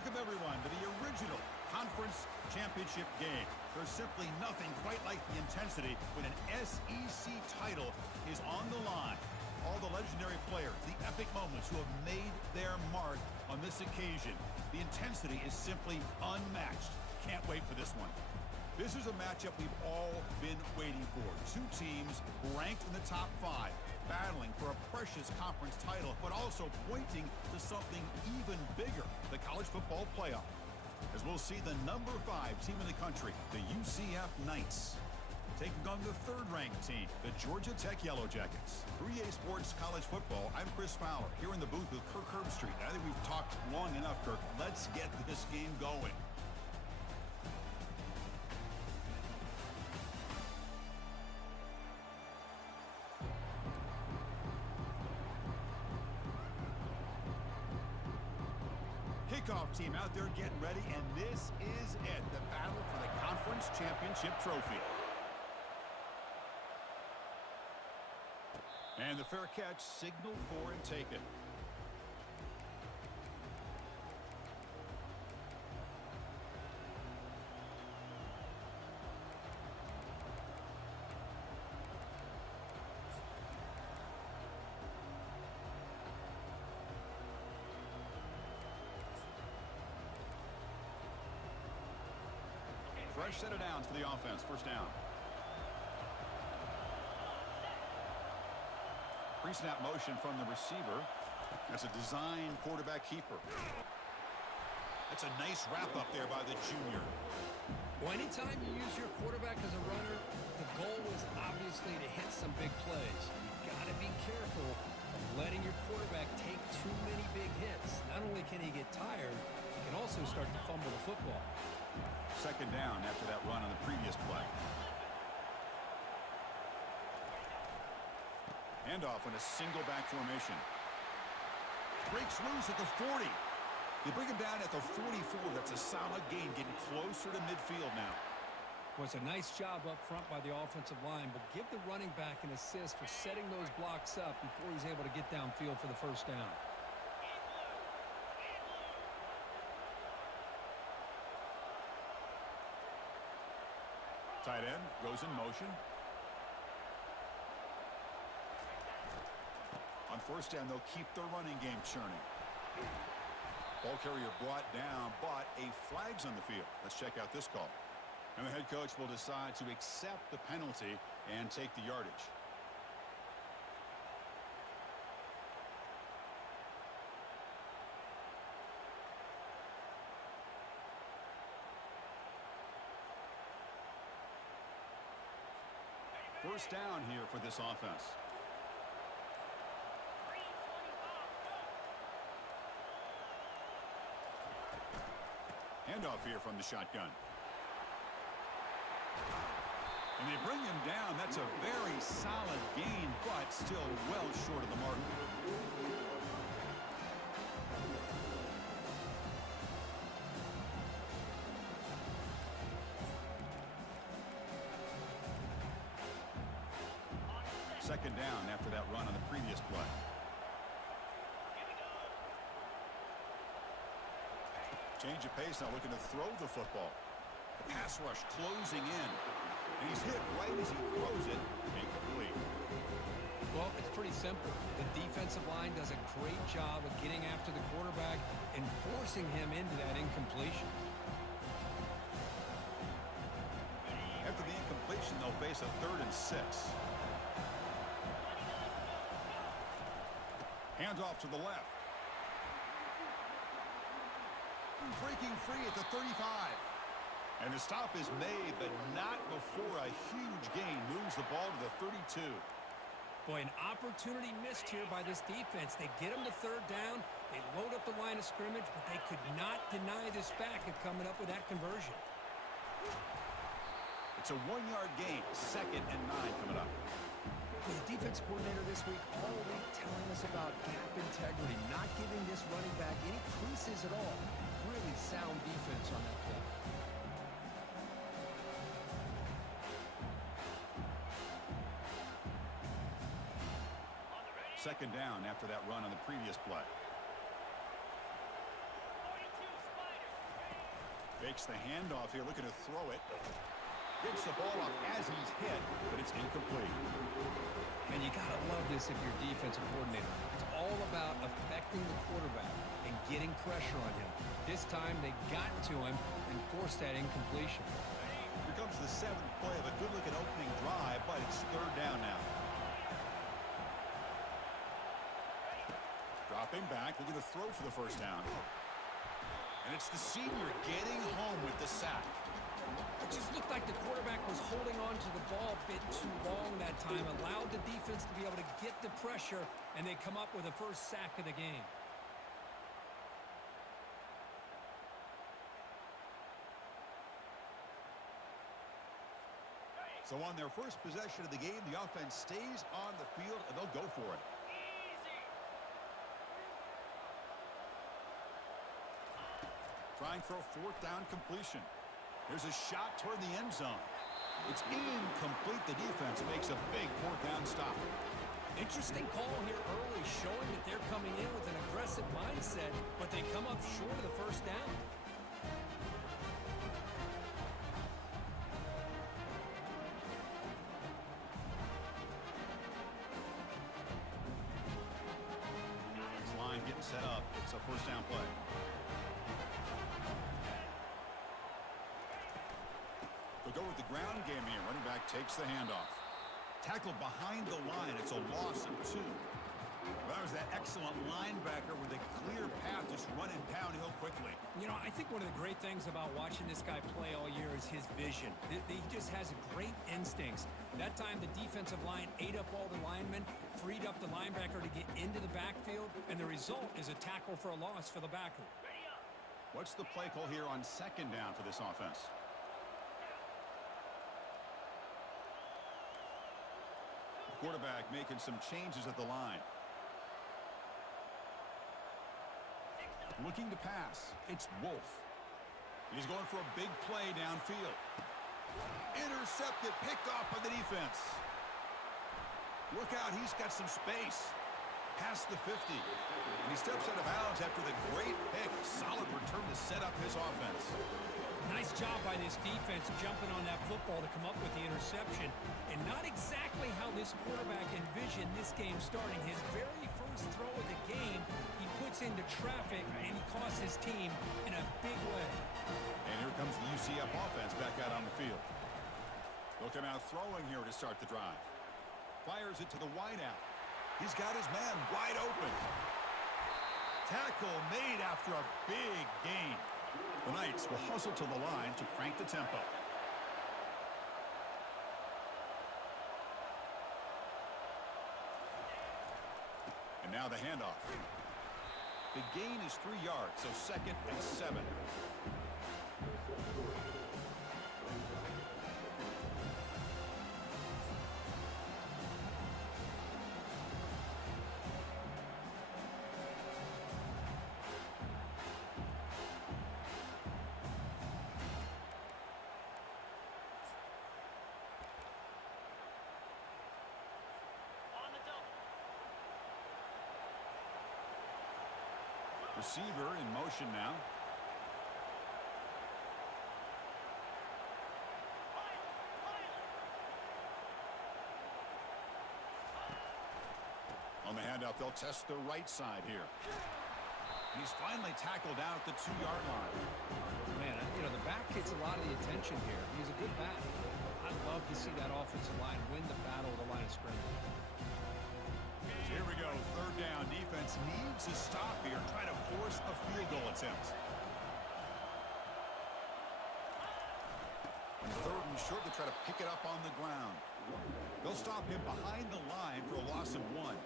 Welcome, everyone, to the original conference championship game. There's simply nothing quite like the intensity when an SEC title is on the line. All the legendary players, the epic moments who have made their mark on this occasion. The intensity is simply unmatched. Can't wait for this one. This is a matchup we've all been waiting for. Two teams ranked in the top 5, battling for a precious conference title, but also pointing to something even bigger, the college football playoff. As we'll see the number 5 team in the country, the UCF Knights, taking on the 3rd-ranked team, the Georgia Tech Yellow Jackets. For EA Sports College Football, I'm Chris Fowler, here in the booth with Kirk Herbstreit. I think we've talked long enough, Kirk. Let's get this game going. Kickoff team out there getting ready, and this is it, the battle for the conference championship trophy. And the fair catch signaled for and taken. Fresh set of downs for the offense. First down. Pre-snap motion from the receiver. That's a design quarterback keeper. That's a nice wrap-up there by the junior. Well, anytime you use your quarterback as a runner, the goal was obviously to hit some big plays. You got to be careful of letting your quarterback take too many big hits. Not only can he get tired, he can also start to fumble the football. Second down after that run on the previous play. Handoff in a single back formation. Breaks loose at the 40. They bring him down at the 44. That's a solid gain, getting closer to midfield now. Well, it's a nice job up front by the offensive line, but give the running back an assist for setting those blocks up before he's able to get downfield for the first down. Tight end goes in motion. On first down, they'll keep their running game churning. Ball carrier brought down, but a flag's on the field. Let's check out this call. And the head coach will decide to accept the penalty and take the yardage. First down here for this offense. Handoff here from the shotgun. And they bring him down. That's a very solid gain, but still well short of the mark. Second down after that run on the previous play. Change of pace now, looking to throw the football. The pass rush closing in. And he's hit right as he throws it. Incomplete. Well, it's pretty simple. The defensive line does a great job of getting after the quarterback and forcing him into that incompletion. After the incompletion, they'll face a 3rd and 6. Handoff to the left. Breaking free at the 35. And the stop is made, but not before a huge gain moves the ball to the 32. Boy, an opportunity missed here by this defense. They get them to third down. They load up the line of scrimmage, but they could not deny this back of coming up with that conversion. It's a 1-yard gain. 2nd and 9 coming up. Well, the defense coordinator this week all week telling us about gap integrity, not giving this running back any creases at all. Really sound defense on that play. Second down after that run on the previous play. Fakes the handoff here, looking to throw it. Gets the ball off as he's hit, but it's incomplete. And you gotta love this if you're defensive coordinator. It's all about affecting the quarterback and getting pressure on him. This time they got to him and forced that incompletion. Here comes the 7th play of a good-looking opening drive, but it's third down now. Dropping back, looking to throw for the first down. And it's the senior getting home with the sack. It just looked like the quarterback was holding on to the ball a bit too long that time, allowed the defense to be able to get the pressure, and they come up with the first sack of the game. So on their first possession of the game, the offense stays on the field, and they'll go for it. Trying for a 4th down completion. There's a shot toward the end zone. It's incomplete. The defense makes a big 4th down stop. Interesting call here early, showing that they're coming in with an aggressive mindset, but they come up short of the first down. This line getting set up. It's a first down play. They'll go with the ground game here. Running back takes the handoff. Tackled behind the line. It's a loss of 2. Well, that was that excellent linebacker with a clear path, just running downhill quickly. You know, I think one of the great things about watching this guy play all year is his vision. He just has great instincts. That time, the defensive line ate up all the linemen, freed up the linebacker to get into the backfield, and the result is a tackle for a loss for the backer. What's the play call here on 2nd down for this offense? Quarterback making some changes at the line. Looking to pass. It's Wolf. He's going for a big play downfield. Intercepted, picked off by the defense. Look out, he's got some space. Past the 50. And he steps out of bounds after the great pick. Solid return to set up his offense. Nice job by this defense jumping on that football to come up with the interception. And not exactly how this quarterback envisioned this game starting. His very first throw of the game, he puts into traffic, and he costs his team in a big way. And here comes the UCF offense back out on the field. They'll come out throwing here to start the drive. Fires it to the wideout. He's got his man wide open. Tackle made after a big gain. The Knights will hustle to the line to crank the tempo. And now the handoff. The gain is 3 yards, so 2nd and 7. Receiver in motion now. On the handoff, they'll test the right side here. He's finally tackled down at the 2-yard line. Man, you know, the back gets a lot of the attention here. He's a good back. I'd love to see that offensive line win the battle of the line of scrimmage. Here we go, third down. Defense needs to stop here, try to force a field goal attempt. And third and short, to try to pick it up on the ground. They'll stop him behind the line for a loss of 1.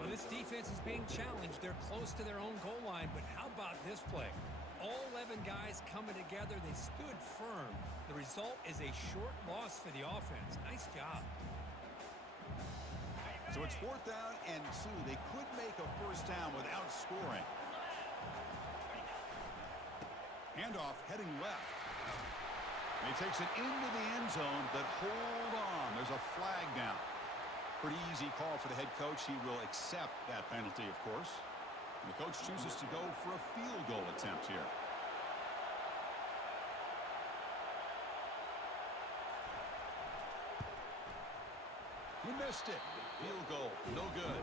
Well, this defense is being challenged. They're close to their own goal line, but how about this play? All 11 guys coming together. They stood firm. The result is a short loss for the offense. Nice job. So it's 4th down and 2. They could make a first down without scoring. Handoff heading left. And he takes it into the end zone, but hold on. There's a flag down. Pretty easy call for the head coach. He will accept that penalty, of course. And the coach chooses to go for a field goal attempt here. He missed it. Field goal, no good.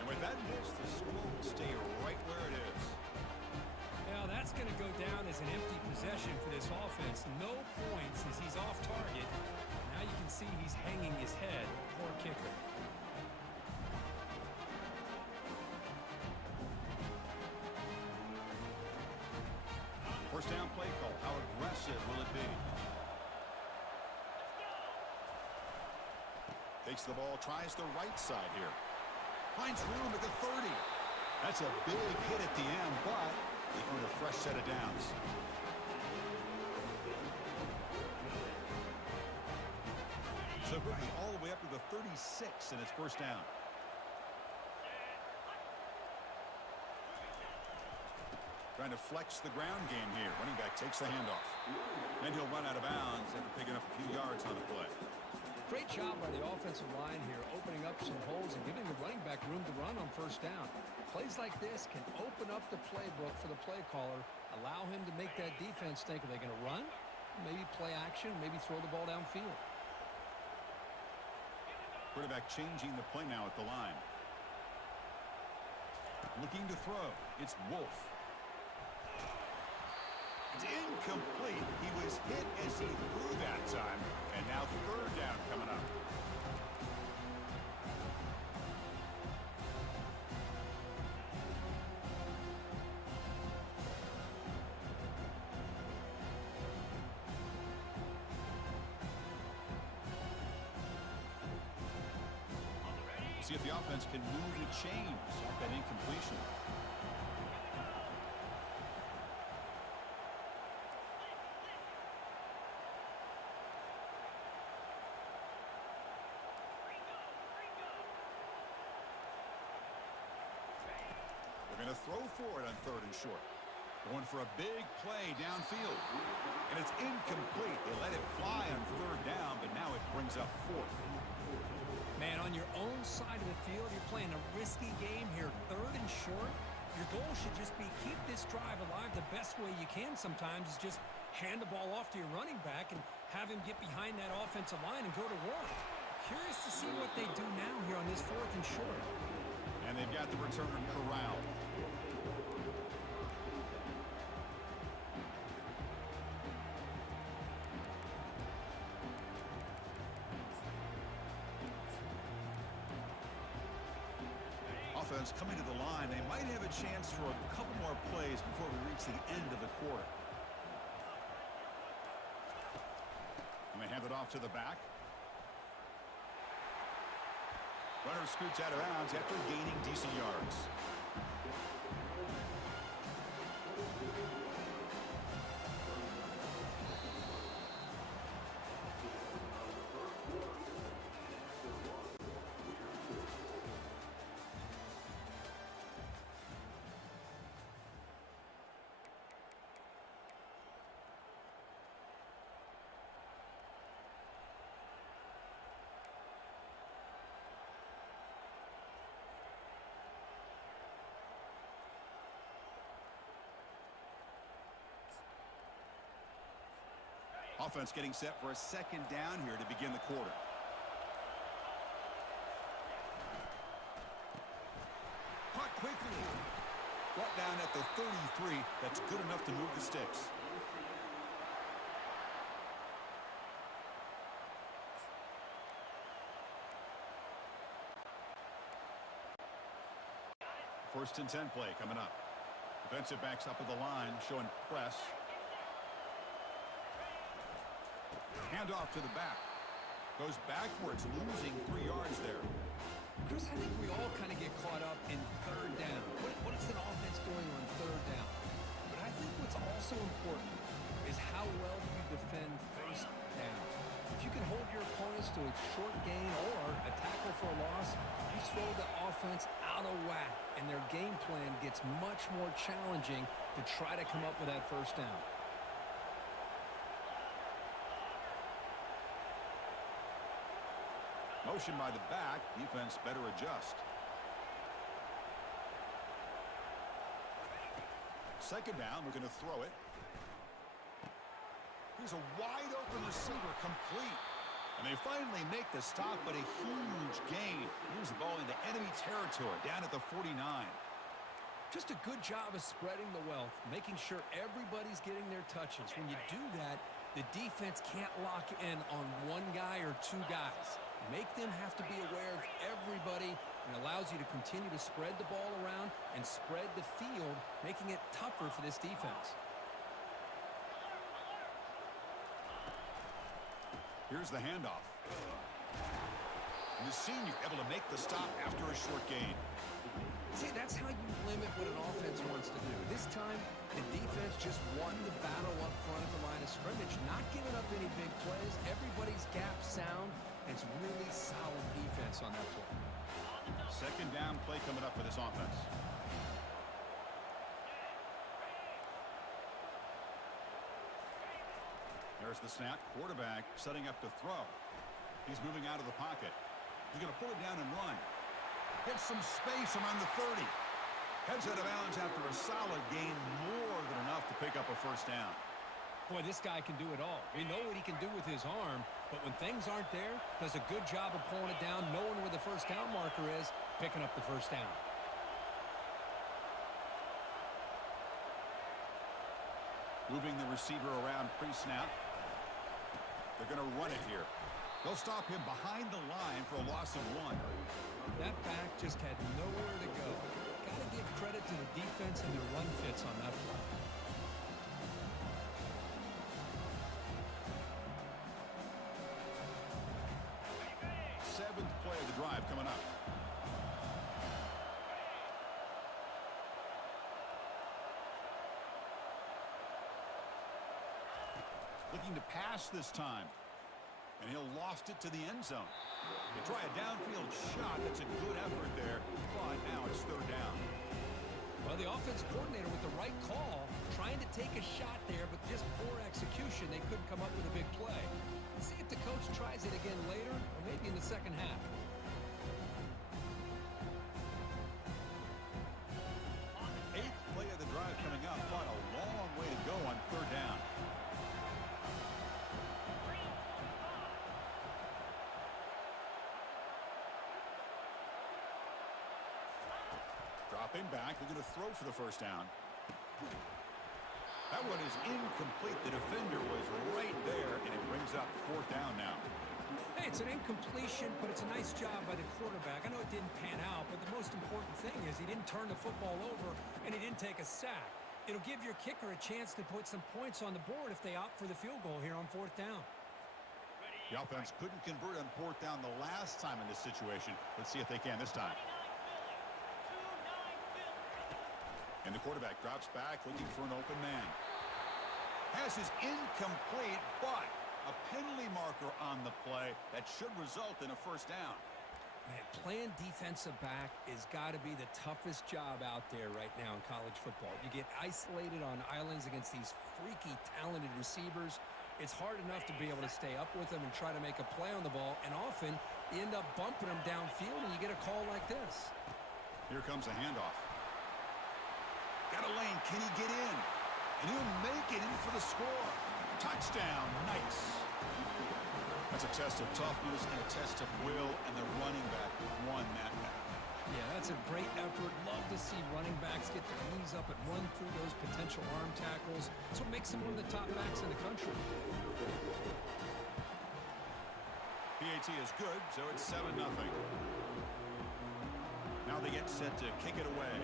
And with that miss, the score will stay right where it is. Now that's going to go down as an empty possession for this offense. No points as he's off target. Now you can see he's hanging his head. Poor kicker. First down play call. How aggressive will it be? Takes the ball, tries the right side here. Finds room at the 30. That's a big hit at the end, but they earn a fresh set of downs. So quickly all the way up to the 36, and it's first down. Trying to flex the ground game here. Running back takes the handoff. Then he'll run out of bounds after picking up a few yards on the play. Great job by the offensive line here, opening up some holes and giving the running back room to run on first down. Plays like this can open up the playbook for the play caller, allow him to make that defense think, are they going to run? Maybe play action, maybe throw the ball downfield. Quarterback changing the play now at the line. Looking to throw. It's Wolf. It's incomplete. He was hit as he threw that time. And now third down coming up. See if the offense can move the chains off that incompletion. They're going to throw for it on third and short. Going for a big play downfield. And it's incomplete. They let it fly on third down, but now it brings up fourth. Man, on your own side of the field, you're playing a risky game here. Third and short. Your goal should just be keep this drive alive the best way you can sometimes is just hand the ball off to your running back and have him get behind that offensive line and go to work. Curious to see what they do now here on this fourth and short. And they've got the returner corralled. Offense coming to the line. They might have a chance for a couple more plays before we reach the end of the quarter. And they hand it off to the back. Runner scoots out of bounds after gaining decent yards. Offense getting set for a second down here to begin the quarter. Caught quickly. Brought down at the 33. That's good enough to move the sticks. First and 10 play coming up. Defensive backs up at the line, showing press. Handoff to the back. Goes backwards, losing 3 yards there. Chris, I think we all kind of get caught up in third down. What is an offense doing on third down? But I think what's also important is how well you defend first down. If you can hold your opponents to a short gain or a tackle for a loss, you throw the offense out of whack, and their game plan gets much more challenging to try to come up with that first down. Motion by the back. Defense better adjust. Second down. We're going to throw it. Here's a wide open receiver, complete. And they finally make the stop, but a huge gain. Moves the ball into enemy territory down at the 49. Just a good job of spreading the wealth, making sure everybody's getting their touches. When you do that, the defense can't lock in on one guy or two guys. Make them have to be aware of everybody, and allows you to continue to spread the ball around and spread the field, making it tougher for this defense. Here's the handoff. And the senior able to make the stop after a short gain. See, that's how you limit what an offense wants to do. This time, the defense just won the battle up front at the line of scrimmage, not giving up any big plays. Everybody's gap sound, and it's really solid defense on that play. Second down play coming up for this offense. There's the snap. Quarterback setting up to throw. He's moving out of the pocket. He's going to pull it down and run. Gets some space around the 30. Heads out of bounds after a solid gain, more than enough to pick up a first down. Boy, this guy can do it all. We know what he can do with his arm, but when things aren't there, does a good job of pulling it down, knowing where the first down marker is, picking up the first down. Moving the receiver around pre-snap. They're going to run it here. They'll stop him behind the line for a loss of 1. That back just had nowhere to go. Got to give credit to the defense and their run fits on that play. Seventh play of the drive coming up. Looking to pass this time. And he'll loft it to the end zone. They try a downfield shot. That's a good effort there. But now it's third down. Well, the offense coordinator with the right call, trying to take a shot there, but just poor execution. They couldn't come up with a big play. Let's see if the coach tries it again later, or maybe in the second half. Eighth play of the drive coming up, but a long way to go on third down. Dropping back, they're going to throw for the first down. That one is incomplete. The defender was right there, and it brings up fourth down now. Hey, it's an incompletion, but it's a nice job by the quarterback. I know it didn't pan out, but the most important thing is he didn't turn the football over, and he didn't take a sack. It'll give your kicker a chance to put some points on the board if they opt for the field goal here on fourth down. The offense couldn't convert on fourth down the last time in this situation. Let's see if they can this time. And the quarterback drops back, looking for an open man. Pass is incomplete, but a penalty marker on the play that should result in a first down. Man, playing defensive back has got to be the toughest job out there right now in college football. You get isolated on islands against these freaky, talented receivers. It's hard enough to be able to stay up with them and try to make a play on the ball, and often you end up bumping them downfield and you get a call like this. Here comes a handoff. Got a lane. Can he get in? And he'll make it in for the score. Touchdown. Nice. That's a test of toughness and a test of will, and the running back won that battle. Yeah, that's a great effort. Love to see running backs get their knees up and run through those potential arm tackles. That's what makes them one of the top backs in the country. PAT is good, so it's 7-0. Now they get set to kick it away.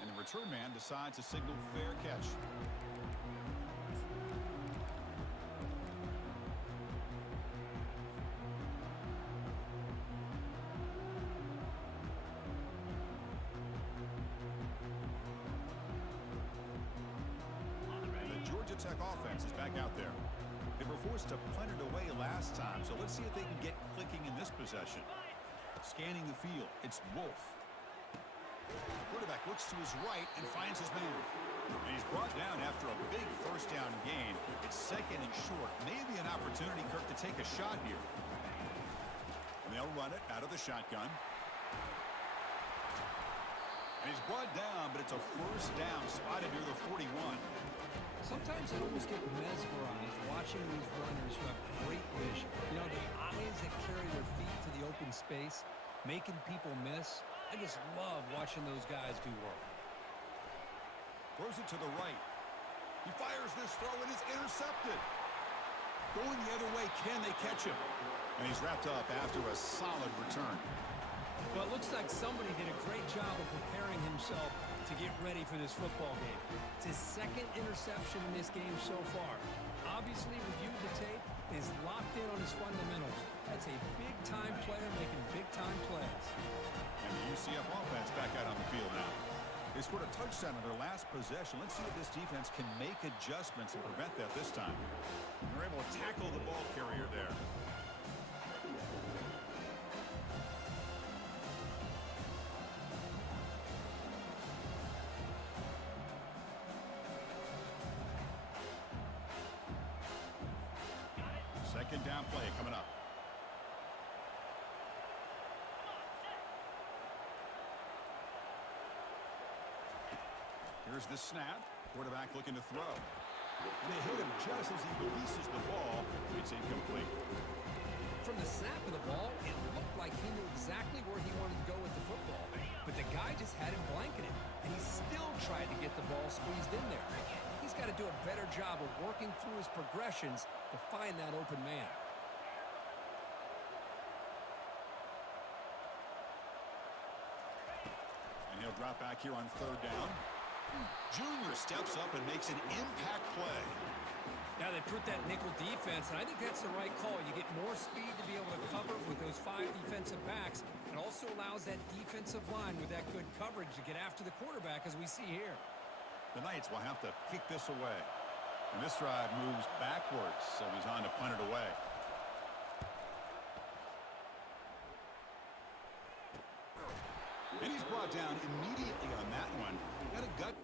And the return man decides to signal fair catch. Georgia Tech offense is back out there. They were forced to punt it away last time, so let's see if they can get clicking in this possession. Scanning the field, it's Wolf. Quarterback looks to his right and finds his man. And he's brought down after a big first down gain. It's second and short. Maybe an opportunity, Kirk, to take a shot here. And they'll run it out of the shotgun. And he's brought down, but it's a first down spotted near the 41. Sometimes I almost get mesmerized watching these runners who have great vision. You know, the eyes that carry their feet to the open space, making people miss. I just love watching those guys do work. Throws it to the right. He fires this throw and it's intercepted. Going the other way, can they catch him? And he's wrapped up after a solid return. Well, it looks like somebody did a great job of preparing himself to get ready for this football game. It's his second interception in this game so far. Obviously reviewed the tape, is locked in on his fundamentals. That's a big-time player making big-time plays. And the UCF offense back out on the field now. They scored a touchdown on their last possession. Let's see if this defense can make adjustments and prevent that this time. They're able to tackle the ball carrier there. Second down play coming up. Here's the snap. Quarterback looking to throw. And they hit him just as he releases the ball. It's incomplete. From the snap of the ball, it looked like he knew exactly where he wanted to go with the football. But the guy just had him blanketed. And he still tried to get the ball squeezed in there. He's got to do a better job of working through his progressions to find that open man. And he'll drop back here on third down. Junior steps up and makes an impact play. Now they put that nickel defense, and I think that's the right call. You get more speed to be able to cover with those 5 defensive backs. It also allows that defensive line with that good coverage to get after the quarterback, as we see here. The Knights will have to kick this away. And this drive moves backwards, so he's on to punt it away. And he's brought down immediately on that one. Got a gut.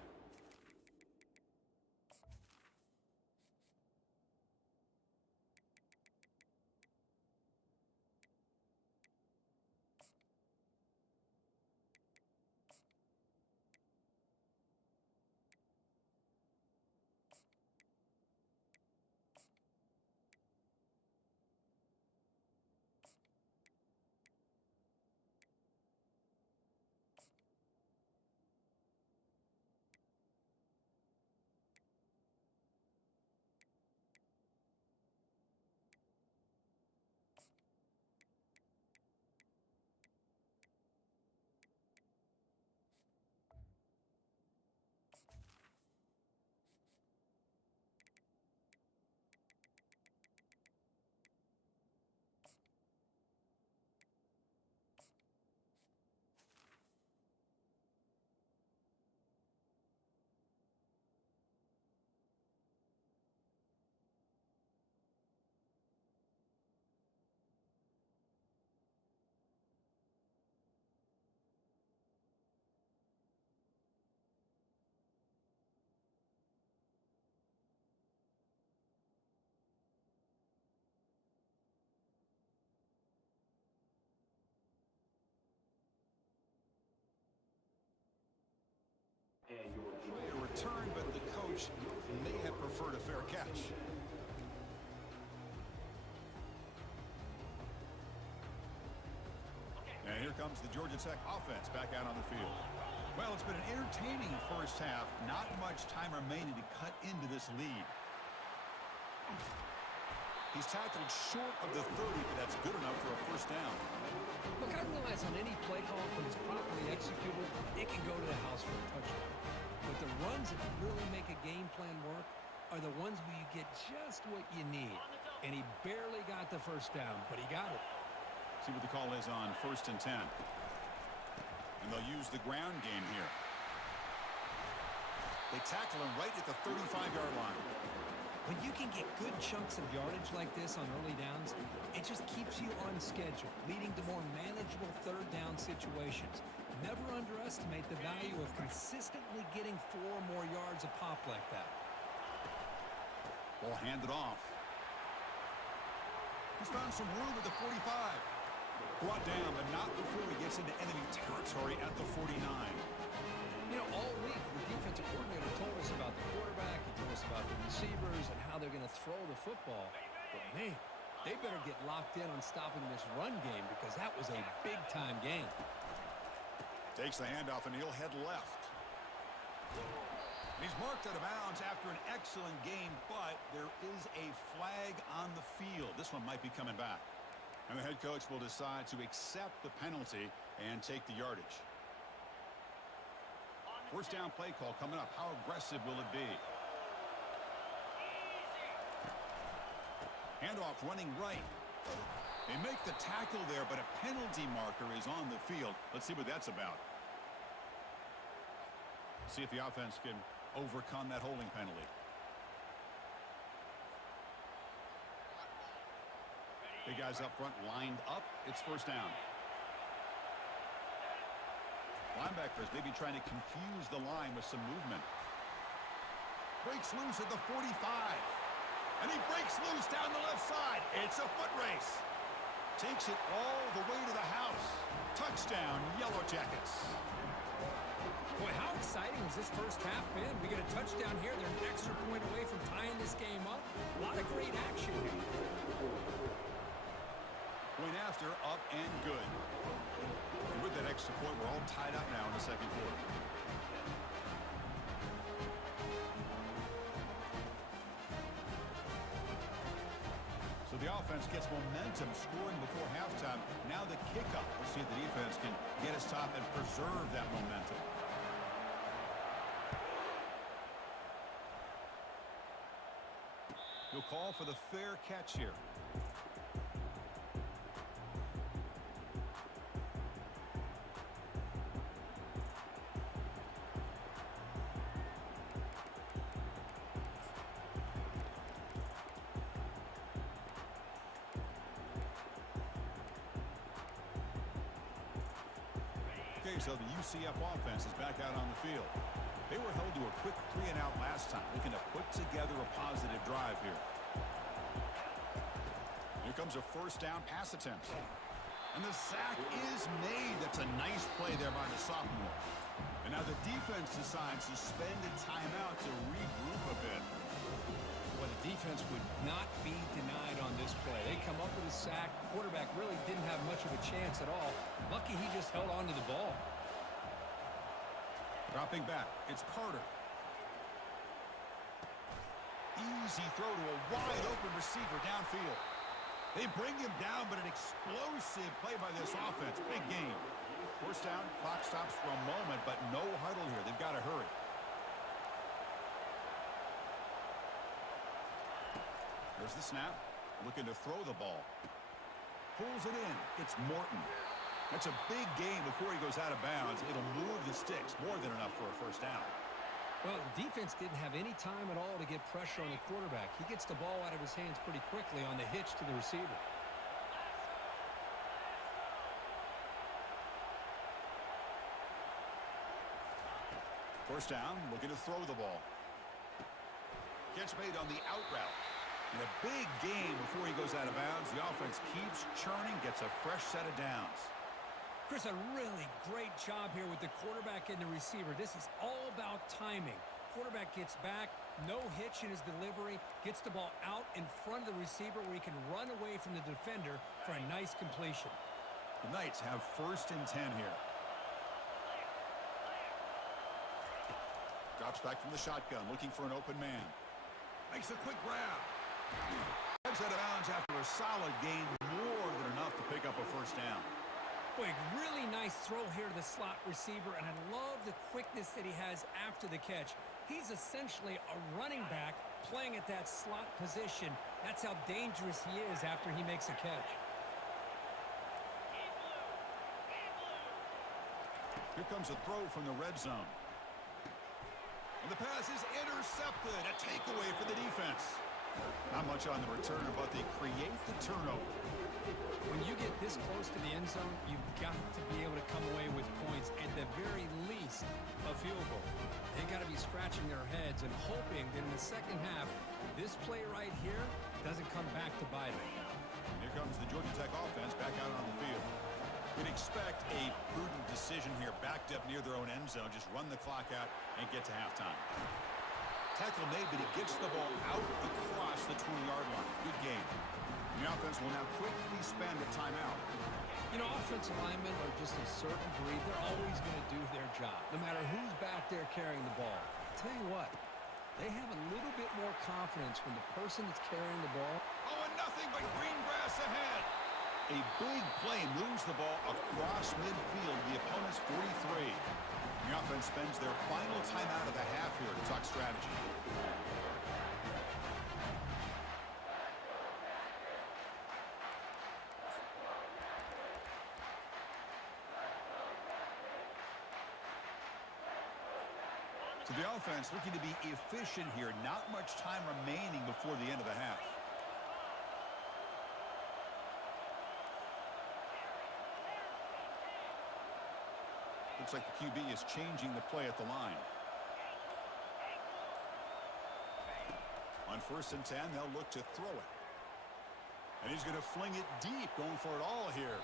A return, but the coach may have preferred a fair catch. And here comes the Georgia Tech offense back out on the field. Well, it's been an entertaining first half. Not much time remaining to cut into this lead. He's tackled short of the 30, but that's good enough for a first down. Look, I realize on any play call, when it's properly executed, it can go to the house for a touchdown. But the runs that really make a game plan work are the ones where you get just what you need. And he barely got the first down, but he got it. See what the call is on 1st and 10. And they'll use the ground game here. They tackle him right at the 35-yard line. When you can get good chunks of yardage like this on early downs, it just keeps you on schedule, leading to more manageable third down situations. Never underestimate the value of consistently getting 4 or more yards a pop like that. Ball handed off. He's found some room at the 45. Brought down, but not before he gets into enemy territory at the 49. You know, all week, the defensive coordinator told us about the quarterback. He told us about the receivers and how they're going to throw the football. But, man, they better get locked in on stopping this run game because that was a big-time game. Takes the handoff, and he'll head left. He's marked out of bounds after an excellent game, but there is a flag on the field. This one might be coming back. And the head coach will decide to accept the penalty and take the yardage. First down play call coming up. How aggressive will it be? Handoff running right. They make the tackle there, but a penalty marker is on the field. Let's see what that's about. See if the offense can overcome that holding penalty. Big guys up front lined up. It's first down. Linebackers maybe trying to confuse the line with some movement. Breaks loose at the 45. And he breaks loose down the left side. It's a foot race. Takes it all the way to the house. Touchdown, Yellow Jackets. Boy, how exciting has this first half been? We get a touchdown here. They're an extra point away from tying this game up. A lot of great action here. Point after, up and good. And with that extra point, we're all tied up now in the second quarter. So the offense gets momentum scoring before halftime. Now the kickoff. We'll see if the defense can get us top and preserve that momentum. He'll call for the fair catch here. So the UCF offense is back out on the field. They were held to a quick 3-and-out last time, looking to put together a positive drive here. Here comes a first down pass attempt. And the sack is made. That's a nice play there by the sophomore. And now the defense decides to spend a timeout to regroup a bit. Well, the defense would not be denied on this play. They come up with a sack. Quarterback really didn't have much of a chance at all. Lucky he just held on to the ball. Dropping back, it's Carter. Easy throw to a wide-open receiver downfield. They bring him down, but an explosive play by this offense. Big game. First down, clock stops for a moment, but no huddle here. They've got to hurry. There's the snap. Looking to throw the ball. Pulls it in. It's Morton. That's a big game before he goes out of bounds. It'll move the sticks. More than enough for a first down. Well, the defense didn't have any time at all to get pressure on the quarterback. He gets the ball out of his hands pretty quickly on the hitch to the receiver. First down, looking to throw the ball. Catch made on the out route. In a big game before he goes out of bounds, the offense keeps churning, gets a fresh set of downs. Chris, a really great job here with the quarterback and the receiver. This is all about timing. Quarterback gets back, no hitch in his delivery, gets the ball out in front of the receiver where he can run away from the defender for a nice completion. The Knights have 1st and 10 here. Drops back from the shotgun, looking for an open man. Makes a quick grab. Out of bounds after a solid gain, more than enough to pick up a first down. Boy, really nice throw here to the slot receiver, and I love the quickness that he has after the catch. He's essentially a running back playing at that slot position. That's how dangerous he is after he makes a catch. Here comes a throw from the red zone. And the pass is intercepted. A takeaway for the defense. Not much on the return, but they create the turnover. When you get this close to the end zone, you've got to be able to come away with points, at the very least, a field goal. They've got to be scratching their heads and hoping that in the second half, this play right here doesn't come back to bite them. Here comes the Georgia Tech offense back out on the field. We'd expect a prudent decision here, backed up near their own end zone. Just run the clock out and get to halftime. Tackle made, but he gets the ball out across the 20-yard line. Good game. The offense will now quickly spend a timeout. You know, offensive linemen are just a certain breed. They're always going to do their job, no matter who's back there carrying the ball. I'll tell you what, they have a little bit more confidence when the person that's carrying the ball. Oh, and nothing but green grass ahead. A big play moves the ball across midfield, the opponent's 43. The offense spends their final timeout of the half here to talk strategy. So the offense looking to be efficient here. Not much time remaining before the end of the half. Looks like the QB is changing the play at the line. On 1st and 10, they'll look to throw it. And he's going to fling it deep, going for it all here.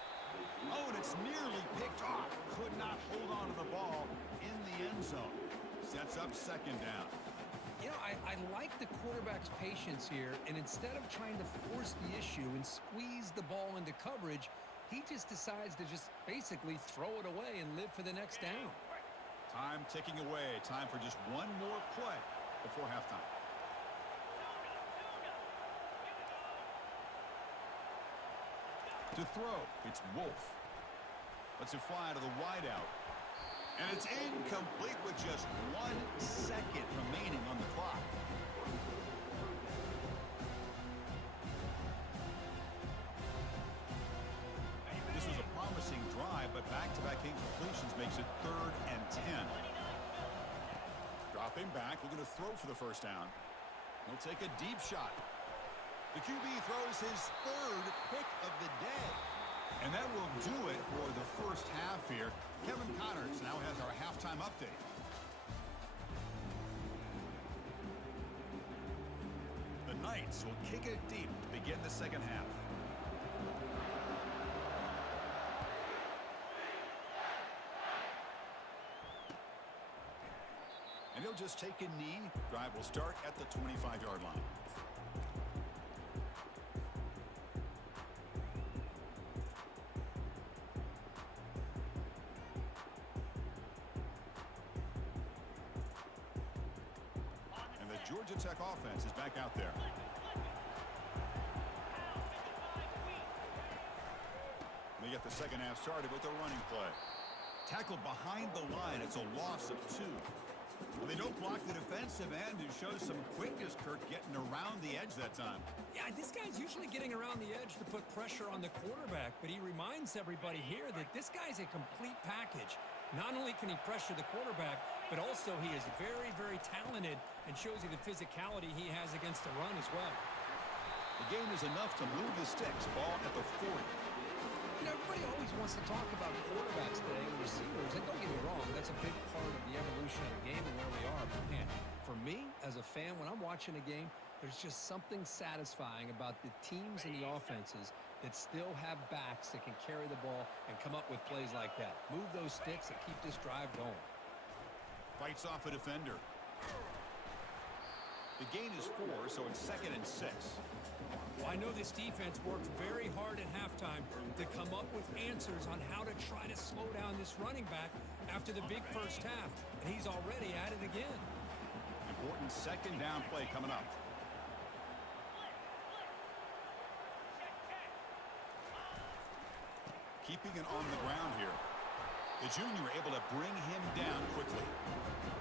Oh, and it's nearly picked off. Could not hold on to the ball in the end zone. Sets up 2nd down. You know, I like the quarterback's patience here, and instead of trying to force the issue and squeeze the ball into coverage, he just decides to just basically throw it away and live for the next down. Time ticking away. Time for just one more play before halftime. To throw, it's Wolf. Lets it fly to the wideout. And it's incomplete with just 1 second remaining on the clock. This was a promising drive, but back-to-back incompletions makes it 3rd and 10. Dropping back, looking to throw for the first down. He'll take a deep shot. The QB throws his 3rd pick of the day. And that will do it for the first half here. Kevin Connors now has our halftime update. The Knights will kick it deep to begin the second half. And he'll just take a knee. Drive will start at the 25-yard line. Georgia Tech offense is back out there. They get the second half started with a running play. Tackled behind the line. It's a loss of 2. Well, they don't block the defensive end, who shows some quickness, Kirk, getting around the edge that time. Yeah, this guy's usually getting around the edge to put pressure on the quarterback, but he reminds everybody here that this guy's a complete package. Not only can he pressure the quarterback, but also he is very, very talented and shows you the physicality he has against the run as well. The game is enough to move the sticks. Ball at the 40. You know, everybody always wants to talk about quarterbacks today and receivers, and don't get me wrong, that's a big part of the evolution of the game and where we are. But man, for me, as a fan, when I'm watching a game, there's just something satisfying about the teams and the offenses that still have backs that can carry the ball and come up with plays like that. Move those sticks and keep this drive going. Fights off a defender. The gain is 4, so it's 2nd and 6. Well, I know this defense worked very hard at halftime to come up with answers on how to try to slow down this running back after the big first half, and he's already at it again. Important 2nd down play coming up. keeping it on the ground here. The junior able to bring him down quickly.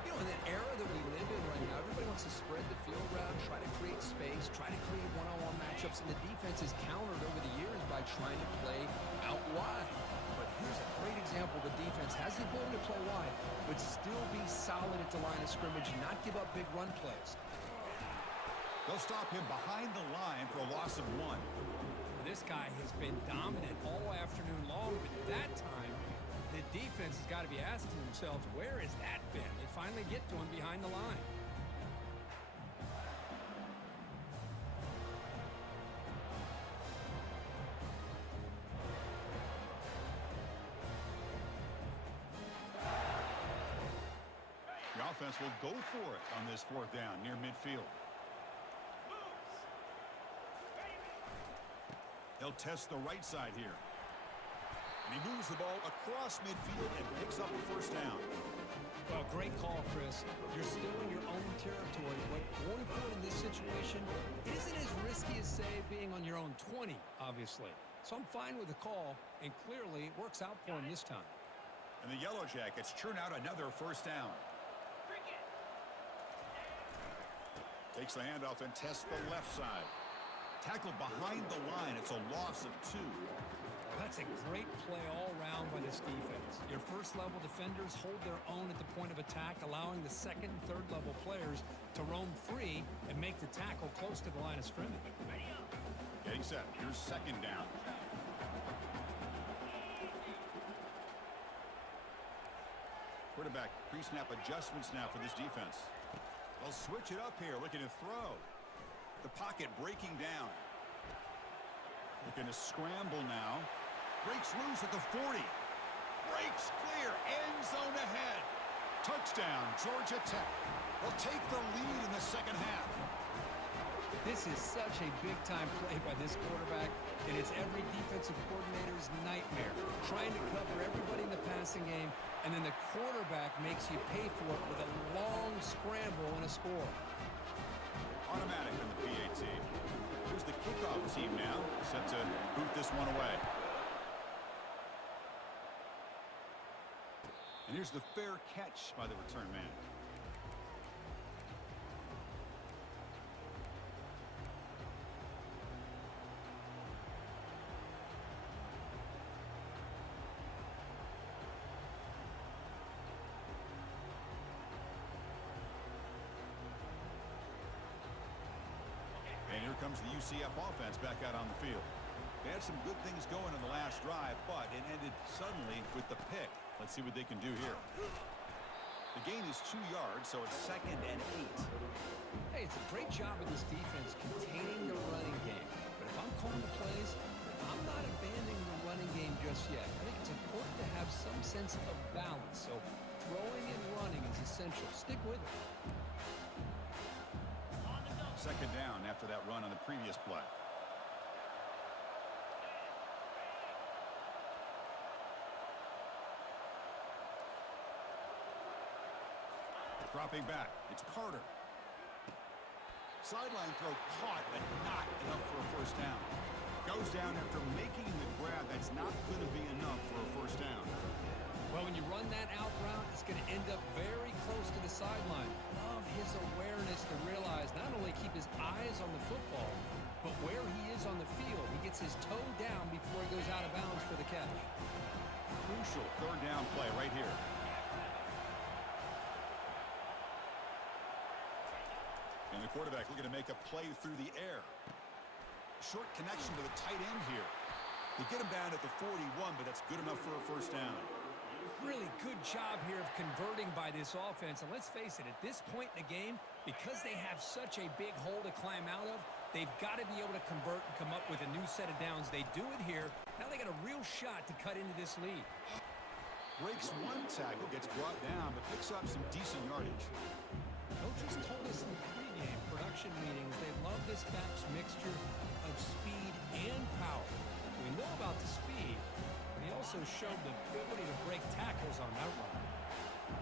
You know, in that era that we live in right now, everybody wants to spread the field around, try to create space, try to create one-on-one matchups, and the defense is countered over the years by trying to play out wide. But here's a great example. The defense has the ability to play wide, but still be solid at the line of scrimmage and not give up big run plays. They'll stop him behind the line for a loss of 1. This guy has been dominant all afternoon long, but that time, the defense has got to be asking themselves, where has that been? They finally get to him behind the line. The offense will go for it on this 4th down near midfield. They'll test the right side here. And he moves the ball across midfield and picks up the 1st down. Well, great call, Chris. You're still in your own territory, but going forward in this situation isn't as risky as, say, being on your own 20, obviously. So I'm fine with the call, and clearly it works out for him this time. And the Yellow Jackets churn out another 1st down. Takes the handoff and tests the left side. Tackled behind the line. It's a loss of 2. That's a great play all around by this defense. Your first-level defenders hold their own at the point of attack, allowing the second and third-level players to roam free and make the tackle close to the line of scrimmage. Getting set. Here's 2nd down. Quarterback pre-snap adjustments now for this defense. They'll switch it up here, looking to throw. The pocket breaking down. Looking to scramble now. Breaks loose at the 40. Breaks clear. End zone ahead. Touchdown, Georgia Tech. They'll take the lead in the 2nd half. This is such a big-time play by this quarterback, and it's every defensive coordinator's nightmare. Trying to cover everybody in the passing game, and then the quarterback makes you pay for it with a long scramble and a score. Automatic in the PAT. Here's the kickoff team now, set to boot this one away. And here's the fair catch by the return man. And here comes the UCF offense back out on the field. They had some good things going in the last drive, but it ended suddenly with the pick. Let's see what they can do here. The gain is 2 yards, so it's 2nd and 8. Hey, it's a great job of this defense containing the running game. But if I'm calling the plays, I'm not abandoning the running game just yet. I think it's important to have some sense of balance. So throwing and running is essential. Stick with it. 2nd down after that run on the previous play. Dropping back. It's Carter. Sideline throw caught, but not enough for a 1st down. Goes down after making the grab. That's not going to be enough for a 1st down. Well, when you run that out route, it's going to end up very close to the sideline. Love his awareness to realize not only keep his eyes on the football, but where he is on the field. He gets his toe down before he goes out of bounds for the catch. Crucial 3rd down play right here. And the quarterback looking to make a play through the air. Short connection to the tight end here. They get him down at the 41, but that's good enough for a 1st down. Really good job here of converting by this offense. And let's face it, at this point in the game, because they have such a big hole to climb out of, they've got to be able to convert and come up with a new set of downs. They do it here. Now they got a real shot to cut into this lead. Breaks one tackle, gets brought down, but picks up some decent yardage. Coaches told us in the pregame production meetings they love this back's mixture of speed and power. We know about the speed, but he also showed the ability to break tackles on that run.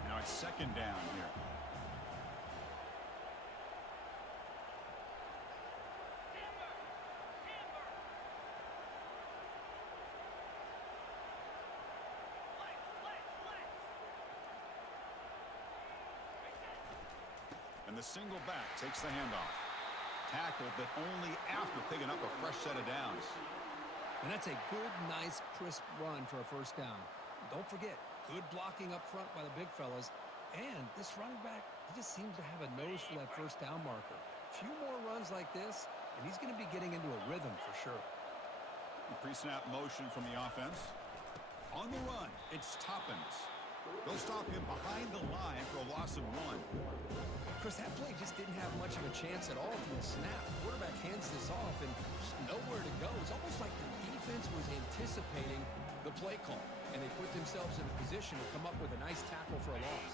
Now it's 2nd down here. the single back takes the handoff. Tackled, but only after picking up a fresh set of downs. And that's a good, nice, crisp run for a first down. Don't forget, good blocking up front by the big fellas. And this running back, he just seems to have a nose for that first down marker. A few more runs like this, and he's going to be getting into a rhythm for sure. Pre-snap motion from the offense. On the run, it's Toppins. They'll stop him behind the line for a loss of 1. Chris, that play just didn't have much of a chance at all from the snap. Quarterback hands this off and just nowhere to go. It's almost like the defense was anticipating the play call, and they put themselves in a position to come up with a nice tackle for a loss.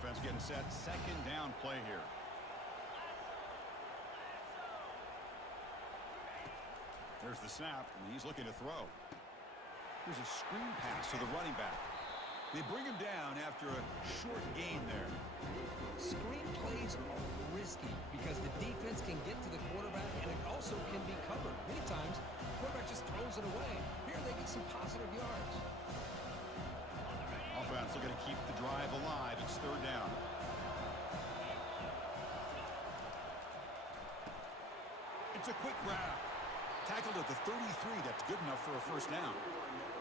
Offense getting set. Second down play here. There's the snap, and he's looking to throw. Here's a screen pass to the running back. They bring him down after a short gain there. Screen plays are risky because the defense can get to the quarterback, and it also can be covered. Many times, the quarterback just throws it away. Here they get some positive yards. Offense looking to keep the drive alive. It's third down. It's a quick grab. Tackled at the 33. That's good enough for a first down.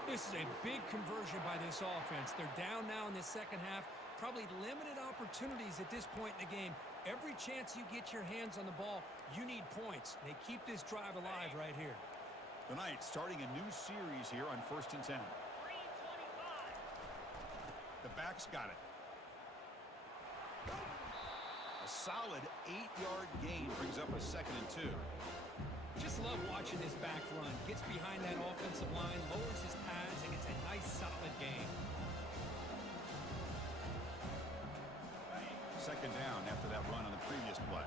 This is a big conversion by this offense. They're down now in the second half. Probably limited opportunities at this point in the game. Every chance you get your hands on the ball, you need points. They keep this drive alive right here. The Knights starting a new series here on 1st and 10. The back's got it. A solid 8-yard gain brings up a 2nd and 2. Just love watching this back run. Gets behind that offensive line, lowers his pads, and gets a nice solid gain. Second down after that run on the previous play.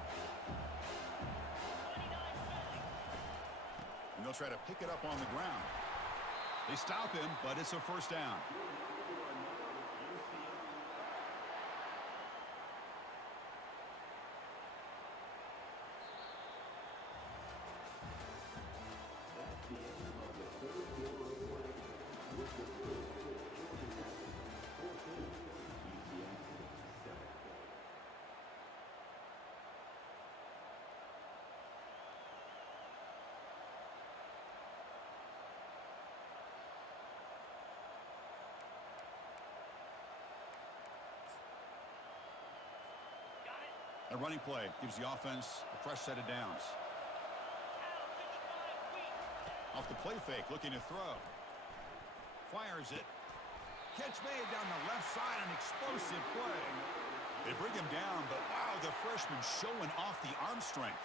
And they'll try to pick it up on the ground. They stop him, but it's a first down. A running play gives the offense a fresh set of downs. Off the play fake, looking to throw. Fires it. Catch made down the left side, an explosive play. They bring him down, but wow, the freshman showing off the arm strength.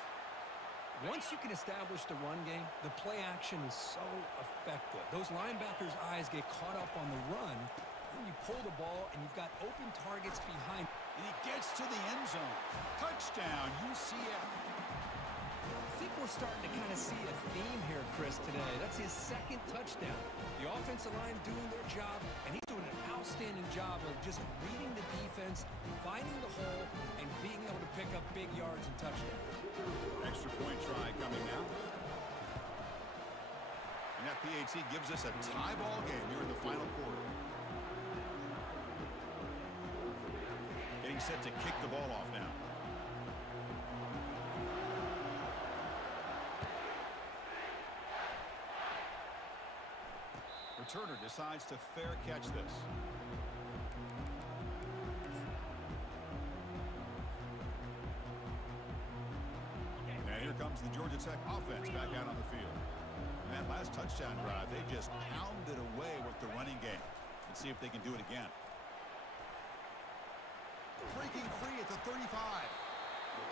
Once you can establish the run game, the play action is so effective. Those linebackers' eyes get caught up on the run, and you pull the ball, and you've got open targets behind. And he gets to the end zone. Touchdown, UCF. I think we're starting to kind of see a theme here, Chris, today. That's his 2nd touchdown. The offensive line doing their job, and he's doing an outstanding job of just reading the defense, finding the hole, and being able to pick up big yards and touchdowns. Extra point try coming now. And that PAT gives us a tie ball game here in the final quarter. Getting set to kick the ball off now. Returner decides to fair catch this. And here comes the Georgia Tech offense back out on the field. And that last touchdown drive, they just pounded away with the running game. Let's see if they can do it again. Breaking free at the 35.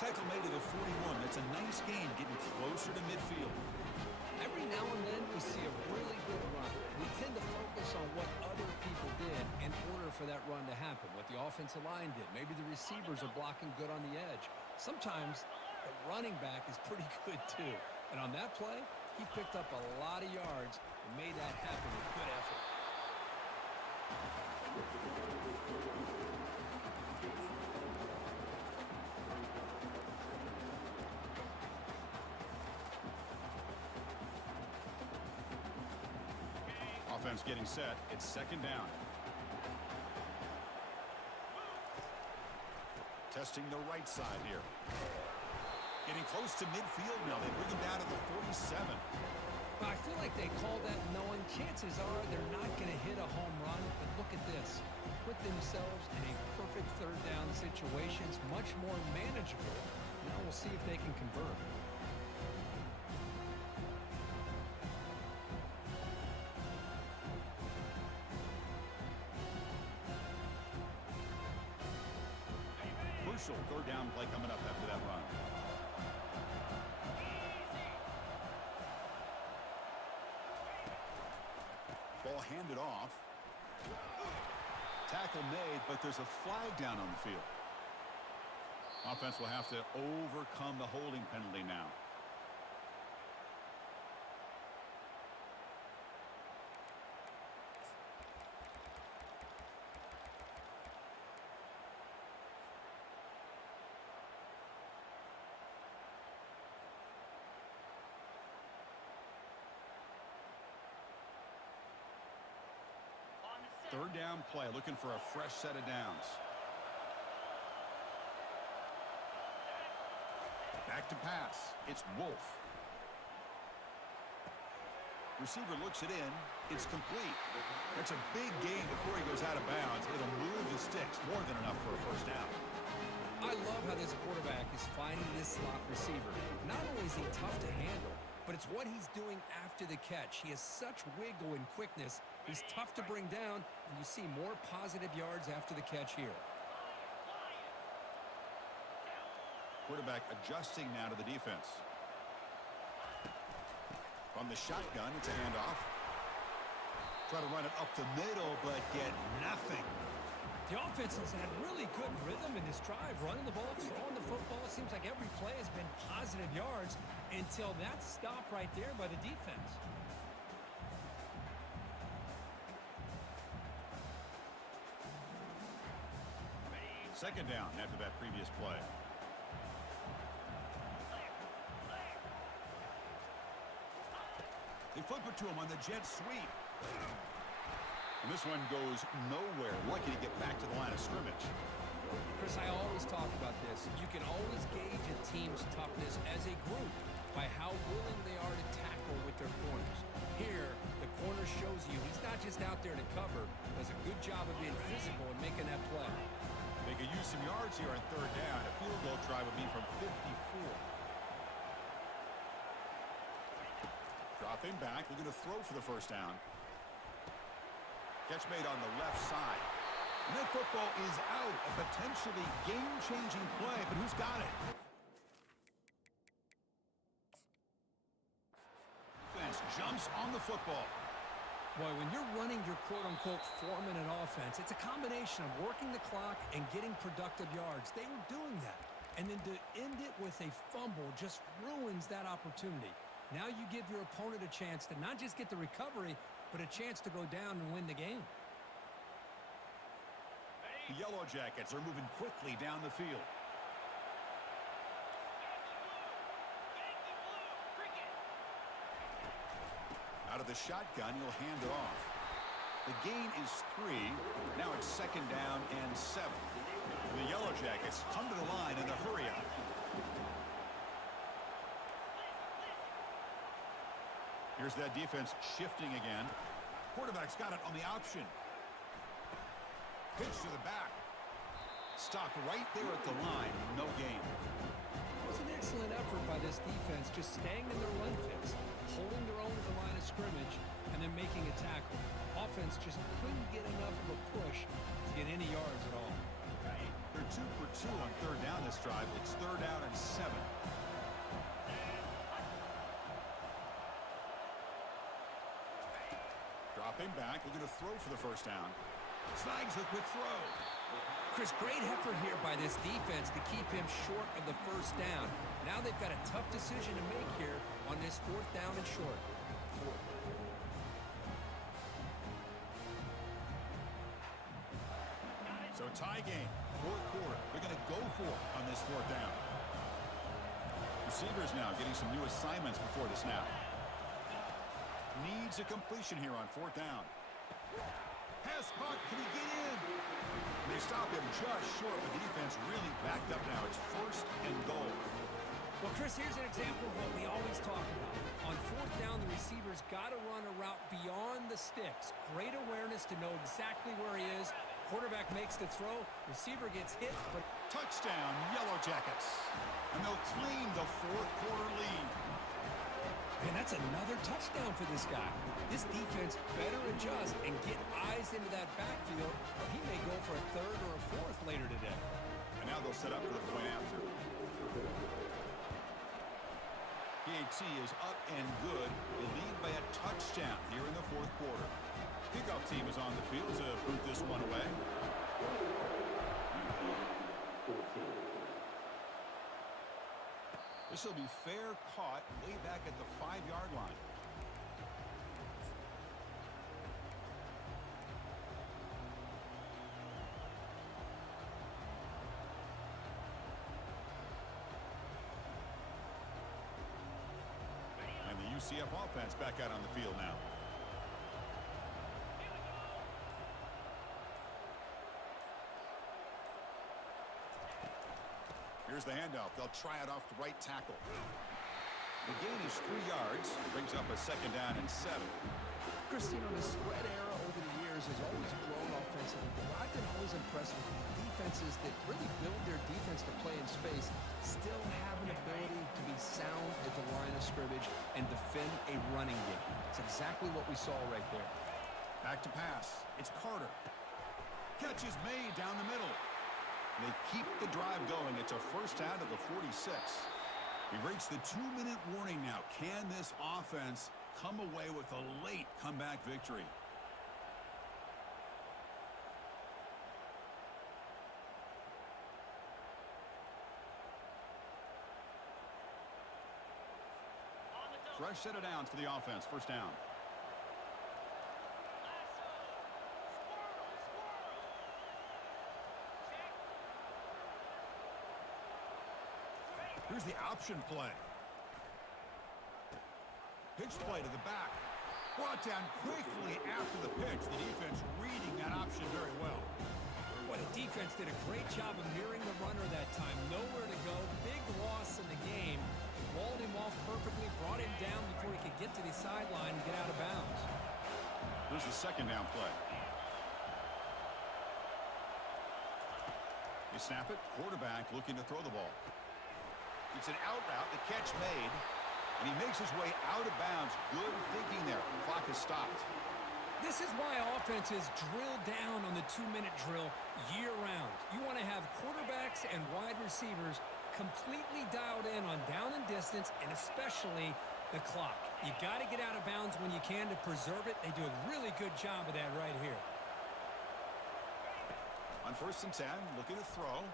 Tackle made to the 41. That's a nice gain, getting closer to midfield. Every now and then we see a really good run. We tend to focus on what other people did in order for that run to happen, what the offensive line did. Maybe the receivers are blocking good on the edge. Sometimes the running back is pretty good too. And on that play, he picked up a lot of yards and made that happen with good effort. Offense getting set. It's second down. Testing. crossing the right side here. Getting close to midfield now. They bring him down to the 47. I feel like they call that knowing chances are they're not going to hit a home run. But look at this. Put themselves in a perfect third down situation. It's much more manageable. Now we'll see if they can convert. Crucial third down play coming up after that run. Ball handed off. Tackle made, but there's a flag down on the field. Offense will have to overcome the holding penalty now. Third down play, looking for a fresh set of downs. Back to pass. It's Wolf. Receiver looks it in. It's complete. That's a big gain before he goes out of bounds. It'll move the sticks more than enough for a first down. I love how this quarterback is finding this slot receiver. Not only is he tough to handle, but it's what he's doing after the catch. He has such wiggle and quickness. He's tough to bring down, and you see more positive yards after the catch here. Quarterback adjusting now to the defense. From the shotgun, it's a handoff. Try to run it up the middle, but get nothing. The offense has had really good rhythm in this drive, running the ball, throwing the football. It seems like every play has been positive yards until that stop right there by the defense. Second down after that previous play. They flip it to him on the jet sweep. And this one goes nowhere. Lucky to get back to the line of scrimmage. Chris, I always talk about this. You can always gauge a team's toughness as a group by how willing they are to tackle with their corners. Here, the corner shows you he's not just out there to cover, does a good job of being physical and making that play. They could use some yards here on third down. A field goal try would be from 54. Dropping back, looking to throw for the first down. Catch made on the left side. And that football is out. A potentially game-changing play, but who's got it? Defense jumps on the football. Boy, when you're running your quote-unquote 4-minute offense, it's a combination of working the clock and getting productive yards. They were doing that. And then to end it with a fumble just ruins that opportunity. Now you give your opponent a chance to not just get the recovery, but a chance to go down and win the game. The Yellow Jackets are moving quickly down the field. Out of the shotgun, he'll hand it off. The gain is 3. Now it's second down and 7. The Yellow Jackets come to the line in the hurry up. Here's that defense shifting again. Quarterback's got it on the option. Pitch to the back. Stopped right there at the line. No gain. It was an excellent effort by this defense, just staying in their run fits, holding their own at the line of scrimmage, and then making a tackle. Offense just couldn't get enough of a push to get any yards at all. They're 2 for 2 on third down this drive. It's third down and 7. Dropping back, looking to throw for the first down. Snags a quick throw. Chris, great effort here by this defense to keep him short of the first down. Now they've got a tough decision to make here on this fourth down and short. So tie game, fourth quarter. They're going to go for it on this fourth down. Receivers now getting some new assignments before the snap. Needs a completion here on fourth down. Pass caught. Can he get in? They stop him just short. The defense really backed up now. It's 1st and goal. Well, Chris, here's an example of what we always talk about. On 4th down, the receiver's got to run a route beyond the sticks. Great awareness to know exactly where he is. Quarterback makes the throw. Receiver gets hit, but... Touchdown, Yellow Jackets. And they'll claim the 4th quarter lead. And that's another touchdown for this guy. This defense better adjust and get eyes into that backfield, or he may go for a 3rd or a 4th later today. And now they'll set up for the point after. PAT is up and good. They lead by a touchdown here in the 4th quarter. Kickoff team is on the field to boot this one away. This will be fair caught way back at the 5-yard line. And the UCF offense back out on the field now. Here's the handoff. They'll try it off the right tackle. The gain is 3 yards. Brings up a 2nd down and 7. Christine, the spread era over the years has always grown offensively, but I've been always impressed with defenses that really build their defense to play in space, still have an ability to be sound at the line of scrimmage and defend a running game. It's exactly what we saw right there. Back to pass. It's Carter. Catch is made down the middle. They keep the drive going. It's a 1st down to the 46. We've reached the 2-minute warning now. Can this offense come away with a late comeback victory? Fresh set of downs for the offense. 1st down. Here's the option play. Pitch play to the back. Brought down quickly after the pitch. The defense reading that option very well. Well, the defense did a great job of mirroring the runner that time. Nowhere to go. Big loss in the game. Walled him off perfectly. Brought him down before he could get to the sideline and get out of bounds. Here's the 2nd down play. You snap it. Quarterback looking to throw the ball. It's an out route. The catch made. And he makes his way out of bounds. Good thinking there. The clock is stopped. This is why offenses drill down on the 2-minute drill year-round. You want to have quarterbacks and wide receivers completely dialed in on down and distance, and especially the clock. You got to get out of bounds when you can to preserve it. They do a really good job of that right here. On 1st and 10, looking to throw.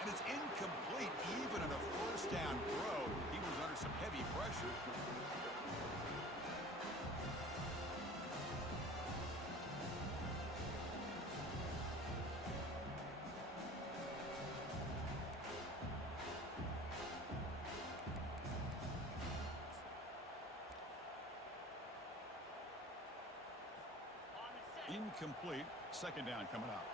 And it's incomplete. Even on a 1st down throw, he was under some heavy pressure. Incomplete. 2nd down coming up.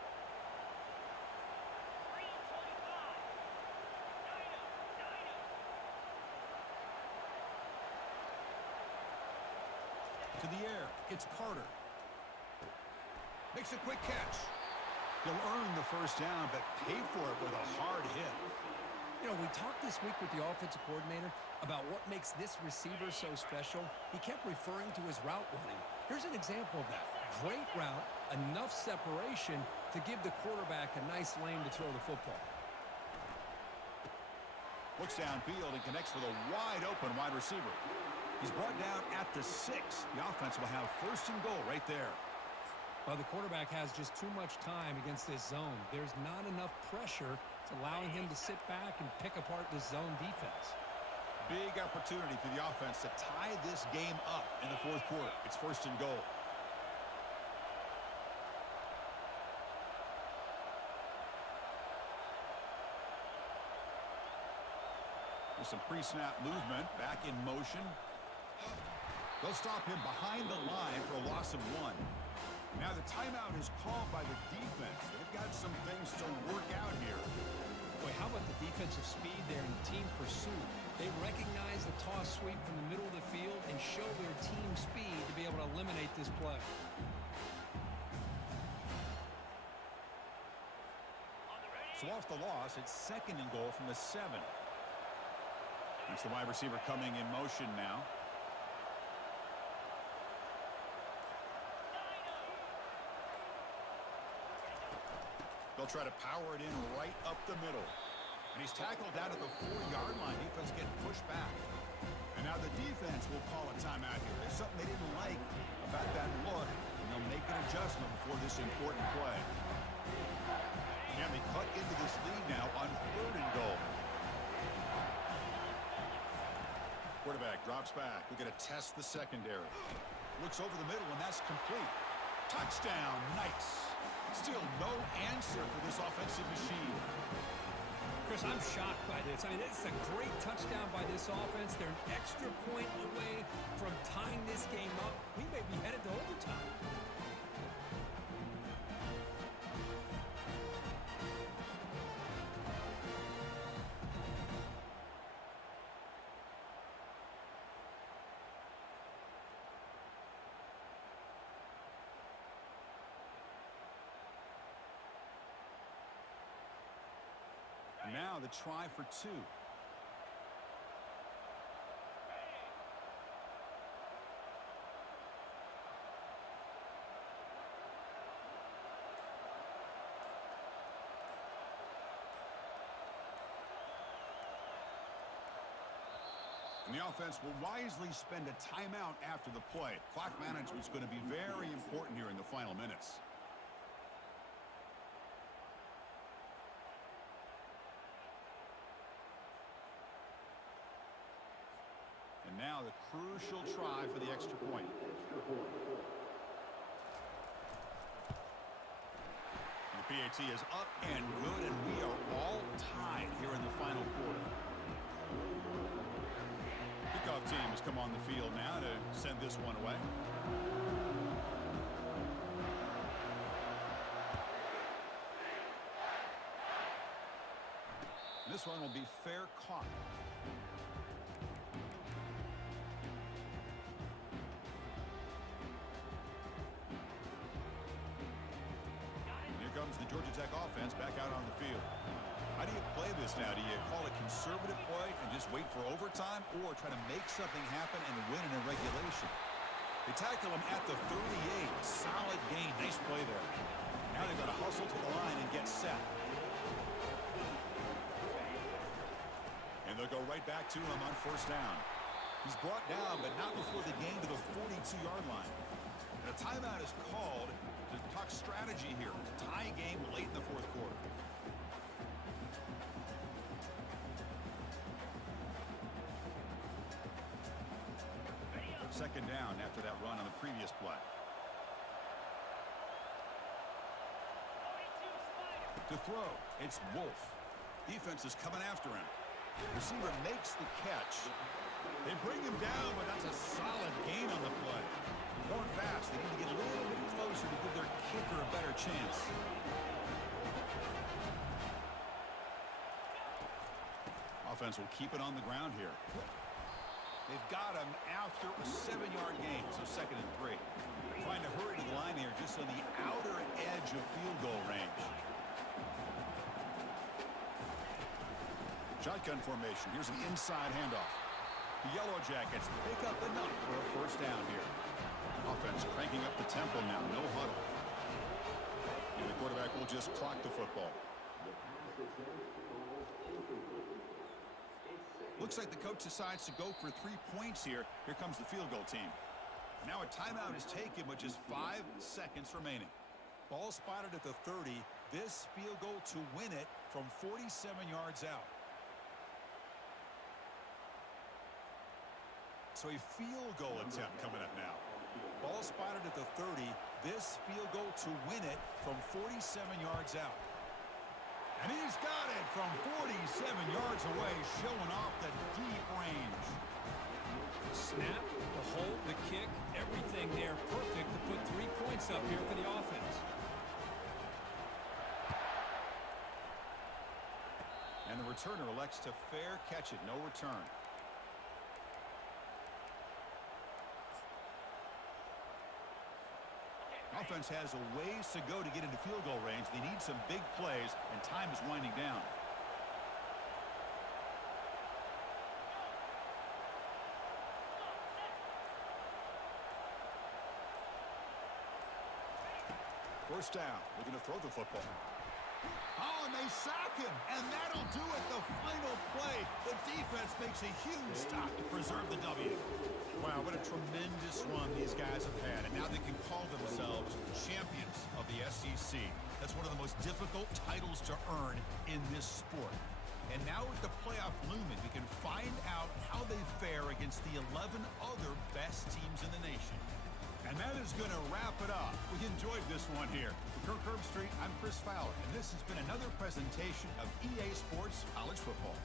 To the air. It's Carter. Makes a quick catch. He'll earn the 1st down, but pay for it with a hard hit. You know, we talked this week with the offensive coordinator about what makes this receiver so special. He kept referring to his route running. Here's an example of that. Great route, enough separation to give the quarterback a nice lane to throw the football. Looks downfield and connects with a wide open wide receiver. He's brought down at the 6. The offense will have 1st and goal right there. Well, the quarterback has just too much time against this zone. There's not enough pressure. It's allowing him to sit back and pick apart this zone defense. Big opportunity for the offense to tie this game up in the 4th quarter. It's 1st and goal. There's some pre-snap movement. Back in motion. They'll stop him behind the line for a loss of 1. Now the timeout is called by the defense. They've got some things to work out here. Boy, how about the defensive speed there in team pursuit? They recognize the toss sweep from the middle of the field and show their team speed to be able to eliminate this play. So off the loss, it's 2nd and goal from the 7. That's the wide receiver coming in motion now. They'll try to power it in right up the middle. And he's tackled down at the 4-yard line. Defense getting pushed back. And now the defense will call a timeout here. There's something they didn't like about that look, and they'll make an adjustment before this important play. And they cut into this lead now on 3rd and goal. Quarterback drops back. We're going to test the secondary. Looks over the middle, and that's complete. Touchdown, nice. Still no answer for this offensive machine. Chris, I'm shocked by this. I mean, it's a great touchdown by this offense. They're an extra point away from tying this game up. We may be headed to overtime. Now the try for 2. And the offense will wisely spend a timeout after the play. Clock management is going to be very important here in the final minutes. And now the crucial try for the extra point. And the PAT is up and good, and we are all tied here in the final quarter. Kickoff team has come on the field now to send this one away. And this one will be fair caught. Comes the Georgia Tech offense back out on the field. How do you play this now? Do you call a conservative play and just wait for overtime, or try to make something happen and win in a regulation? They tackle him at the 38. Solid gain. Nice play there. Now they've got to hustle to the line and get set. And they'll go right back to him on 1st down. He's brought down, but not before the gain to the 42-yard line. And a timeout is called to talk strategy here. Tie game late in the 4th quarter. Second down after that run on the previous play. To throw, it's Wolf. Defense is coming after him. Receiver makes the catch. They bring him down, but that's a solid gain on the play. Going fast. They need to get a little bit closer to give their kicker a better chance. Offense will keep it on the ground here. They've got him after a 7-yard gain, so 2nd and 3. Trying to hurry to the line here just on the outer edge of field goal range. Shotgun formation. Here's an inside handoff. The Yellow Jackets pick up enough for a 1st down here. Offense cranking up the tempo now. No huddle. And the quarterback will just clock the football. Looks like the coach decides to go for 3 points here. Here comes the field goal team. Now a timeout is taken with just 5 seconds remaining. Ball spotted at the 30. This field goal to win it from 47 yards out. So a field goal attempt coming up now. Ball spotted at the 30. This field goal to win it from 47 yards out. And he's got it from 47 yards away, showing off the deep range. Snap, the hold, the kick, everything there perfect to put 3 points up here for the offense. And the returner elects to fair catch it, no return. Offense has a ways to go to get into field goal range. They need some big plays, and time is winding down. First down, looking to throw the football. Oh, and they sack him, and that'll do it. The final play. The defense makes a huge stop to preserve the W. Wow, what a tremendous run these guys have had, and now they can call themselves champions of the SEC. That's one of the most difficult titles to earn in this sport. And now with the playoff looming, we can find out how they fare against the 11 other best teams in the nation. And that is going to wrap it up. We enjoyed this one here. For Kirk Herbstreit, I'm Chris Fowler, and this has been another presentation of EA Sports College Football.